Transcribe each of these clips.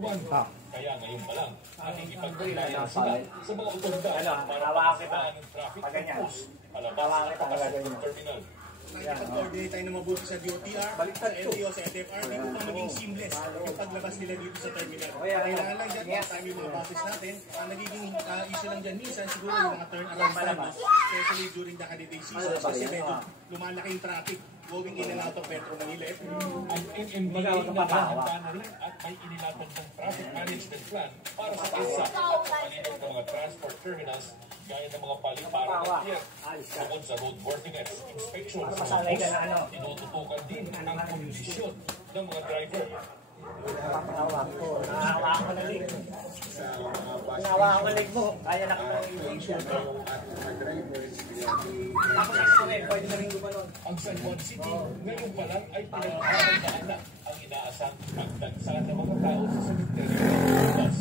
Kaya ngayon pa lang, ating ipagpaglayan sila sa mga otoridad para pasamaan ng traffic post palabas at papasok ng terminal. Nakikipag-coordinate tayo na mabuti sa DOTR, sa LTO, sa NFR, dito pa maging seamless yung paglabas nila dito sa terminal. Kailangan lang dyan, para tayo yung mga buses natin, ang nagiging issue lang dyan, minsan siguro yung mga turn-around time, especially during the holiday season, kasi medyo lumalaki yung traffic going in and out of Metro Manila. Ang MMDA naghahanda na rin at may inilatag ng traffic management plan para sa EDSA at paninag ng mga transport terminals gaya ng mga paliparang at pier. Bukod sa roadworthiness, inspection sa mga bus, tinututukan din ang kondisyon ng mga driver. Nahawa ko na leg. Nahawa ko na leg mo. Kaya na kami i-insure. Tapos pwede na rin gumanon. Ang San Juan City, ngayon pa lang ay pinagkakandaan na ang inaasang pagdagsagan ng mga tao sa cemetery ng bus.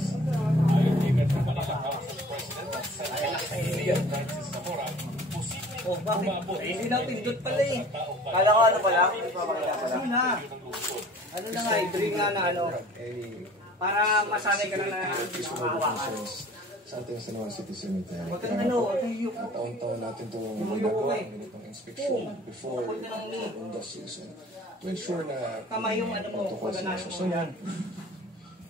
Ayon kay Metro Manila Council President at San Juan Francis Zamora, posibleng umabot hindi na pindot pala eh. Kala ko ano pala? Ano na? Ano na nga, i-drink nga na ano. Para masanay ka na mahawakan. Sa ating San Juan City Cemetery. Taon-taon natin itong ginagawa ang ganitong inspection before the season. To ensure na protocol sa susunod.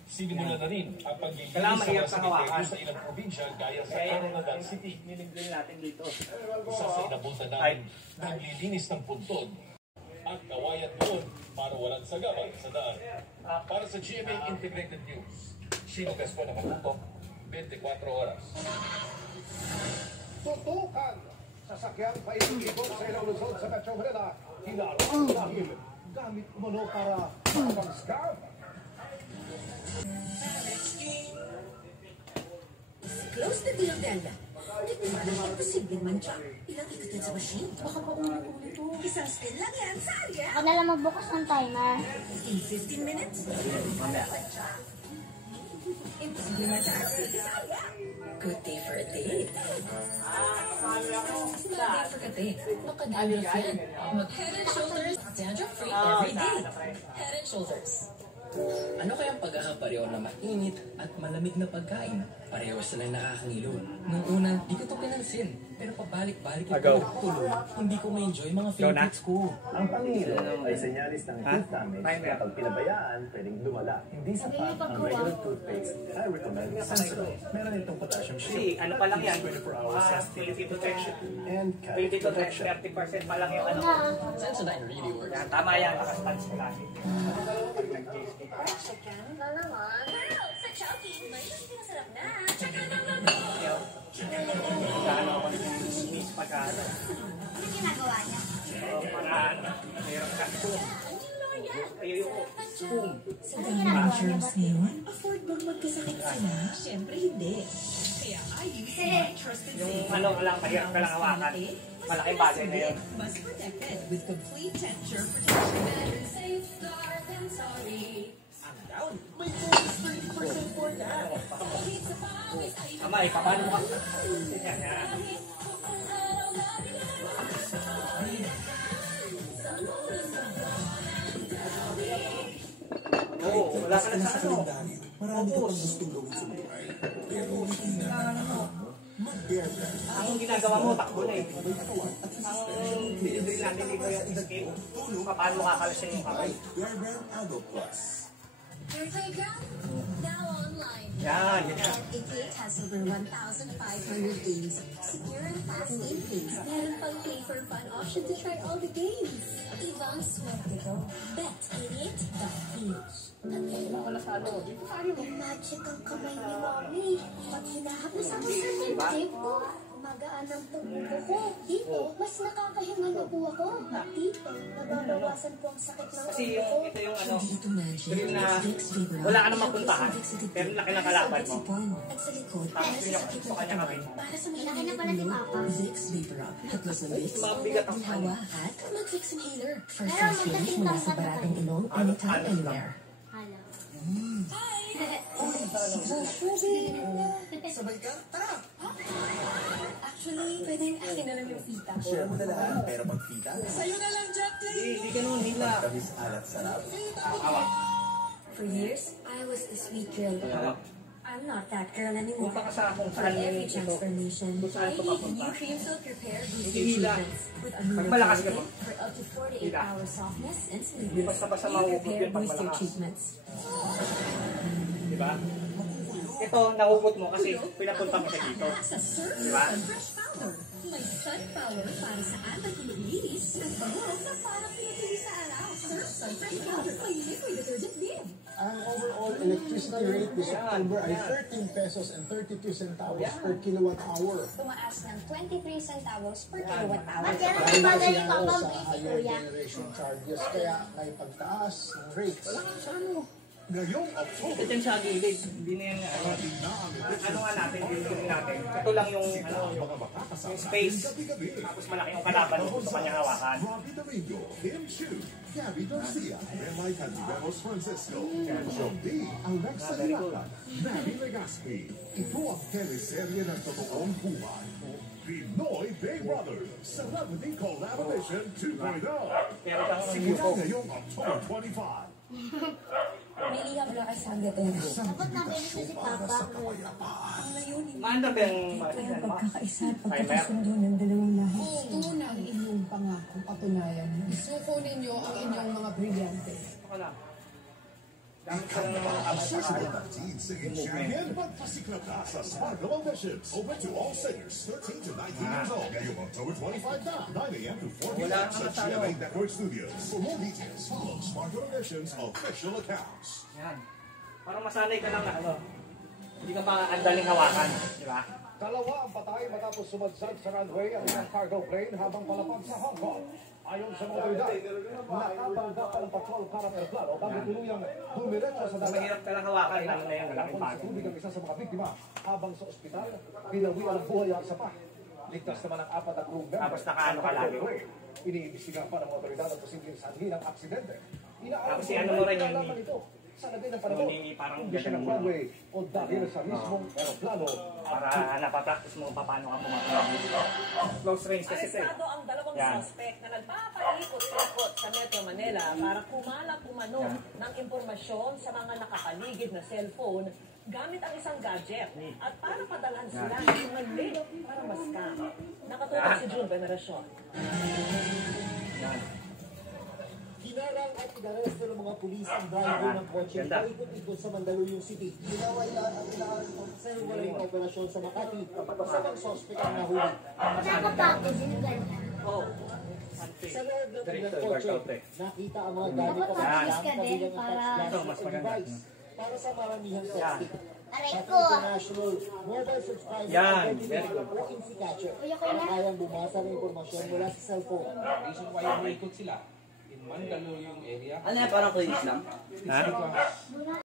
Sinimula na rin ang paglilinis sa mga cemetery sa ilang probinsya gaya sa Caronadan City. Isa sa inabutan namin naglilinis ng puntod at kawayan doon para walang sagabal sa daan. Para sa GMA Integrated News, Shino Gasco na Matutok, 24 oras. Tutukan! Sasakyang paikot sa ilang luzon sa Metro Manila. Hinarang dahil gamit umano para makapang-scam. Close the deal, Della. Hindi man ang imposible man siya. Ilang ikutan sa machine. Baka paulit-ulit ito. Isang spin lang yan sa area. Ako na lang magbukas ng timer. In 15 minutes, imposible man siya sa area. Good day for a date. Bad day for a date. Makadandruff yan. Mag-head and shoulders. Dandruff-free every day. Head and shoulders. Ano kayang pagkakapareho na mainit at malamig na pagkain? Pareho silang nakakangilo. Nung una, di ko ito pinansin. Pero pabalik-balik ito tuloy. Hindi ko ma-enjoy mga favorites ko. Ang pangilo ay senyalis ng tooth damage na pag pinabayaan, pwedeng lumala. Hindi sapat ang regular toothpaste. I recommend Sensodyne. Meron itong potassium shake. Kasi ano pa lang yan? 24 hours Fertility protection. and cavity protection. 30% pa lang yung ano. Sensodyne really works. Yan, tama yan. Nakastands ko lagi. Chicken na naman. Girl, sa Chowking, may mas pinasarap na. Gano'n ako ng miss pagkano. Ano ginagawa niya? Para mayroon ka spoon. Ayoko. Spoon. Sa dami ng germs ngayon, afford bang magkasakit sila? Siyempre hindi. Kaya I use my trusted Yung ano lang, mahirap ka lang hawakan. Malaking bagay na yun. Mas protected with complete texture protection. Better safe than sorry. I'm down. May bonus 30% for that. Amay, paano mo ka? Yan, yan. Oo, wala ka na sa ano. Marami ka pang gustong gawin sa buhay. Pero hindi na nakakama mo. Mag-bear brand. Ang ginagawa mo, takbo na eh. Ang delivery natin dito yung escape. Paano mo kakalasin yung kamay? Bear brand Adult Plus. Your playground, now online. Yan, yan. 88 has over 1,500 games. Secure and fast gameplays. Meron pang pay for fun option to try all the games. Ibang swerte ko. Bet88.ph. Magic ang kamay ni Mommy. Pag hinahapos ako sa dibdib ko, magaan ang tumubo ko. Dito, mas nakakahinga na po ako. Dito, nababawasan po ang sakit ng Kasi ulo ko. ito yung ano, dream na wala ka na mapuntahan, pero laki ng kalaban mo. At sa likod, Tapos yun yung gusto kanya kami. para sa may Laki na pala ni Papa. Vicks Vapor Up. Haplos na Vicks. Mabigat ang Hawa at mag-Vicks Inhaler. First Pero class finish mula sa baratong ilong anytime, anywhere. Hala. Sabay ka? Tara! Actually, pwedeng akin na lang yung fita. Share mo na lahat, pero pag fita, Sa'yo na lang, Jack! Hindi ganun, hila. tamis alat sarap. Awak. For years, I was the sweet girl. I'm not that girl anymore. Punta ka sa kung For saan every ito. transformation, Kung saan I ito need papunta. new creams to prepare booster Hihila. treatments with a new Malakas ka po. for up to 48-hour softness and Hindi smoothness. basta-basta New mahugot repair yun pag booster malakas. treatments. Diba? Ito, nahugot mo kasi pinapunta mo siya dito. Sa Surf Diba? Fresh Powder. May sun power para sa anti-kulilis at bango na parang pinipili sa araw. Surf Fresh Powder. May liquid detergent din. Ang overall electricity rate this October ay 13 pesos and 32 centavos per kilowatt hour. Tumaas ng 23 centavos per kilowatt hour. Dahil kasi yan sa higher generation charges, kaya may pagtaas ng rates. Ngayong October, Ito sa gilid. Hindi na yan. Ano nga natin, gilid natin. Ito lang yung, yung space. Tapos malaki yung kalaban mo gusto kanyang hawakan. Robbie Domingo, Kim Chu, Gabby Garcia, Relay Cantiveros Francisco, John D, Alexa Ilata, Manny Legaspi. Ito ang teleserye ng totoong buhay. Pinoy Big Brother Celebrity Collaboration 2.0. Simula ngayong October 25. Naiiyak na kay Sandra Teres. Dapat namin si Papa. Ang layunin Maanda ba yung kaya pagkakaisa at pagkakasundo ng dalawang lahi. Gusto na ang inyong pangako, patunayan. Isuko ninyo ang inyong mga brilyante. Ito lang. Gamit ka lang ng mga kamay sa kaya. Singing champion, magpasiklat ka sa Sparkle Auditions. Open to all singers, 13 to 19 years old. Ngayong October 25 na, 9 a.m. to 4 p.m. sa GMA Network Studios. For more details, follow Sparkle Auditions official accounts. Yan. Parang masanay ka lang na ano. Hindi ka pa andaling hawakan. Di ba? Dalawa ang patay matapos sumadsad sa runway ang isang cargo plane habang palapag sa Hong Kong. Ayon sa mga otoridad, nakabangga pa ng patrol car at aeroplano bago tuluyang dumiretso sa dagat. Mahirap ka lang hawakan. Lalo na yung malaking Sa bago. tubig ang isa sa mga biktima habang sa ospital, pinawian ng buhay ang isa pa. Ligtas naman ang 4 na crew member. Tapos nakaano ka lagi. Iniimbestigahan pa ng mga otoridad ang posibleng sanhi ng aksidente. Tapos si ano mo rin yung Inaalaman ito sa lagay ng panahon. Hindi parang Kung di siya ng runway o dahil sa mismong aeroplano. para napapractice mo kung paano ka pumapalag. Close range kasi ito. Aresado ang dalawang Yan. suspect na nagpapaikot-ikot sa Metro Manila para kumalap-umano ng impormasyon sa mga nakapaligid na cellphone gamit ang isang gadget at para padalhan sila ng mga link para ma-scam. Nakatutok si June Veneracion. Hinarang at inaresto ng mga pulis ang driver ng kotse Ganda. na ikot-ikot sa Mandaluyong City. Ginawa ang observing operasyon sa Makati. Masamang sospek ang nahuli. Nakapagod din ganyan. Oo. Sa loob ng Direkto, kotse, workout eh. nakita ang mga gamit Dapat ng mabilis isang ka din kabilang para- touch Ito, mas glass maganda. device para sa maramihang Yan. testing. Aray At ko! international mobile subscriber Yan, identity very good. o INSI catcher Kuya ko na na. kayang bumasa ng impormasyon mula sa cellphone. Reason why umiikot sila in Mandaluyong area. Ano yan, parang cleans lang? Ha?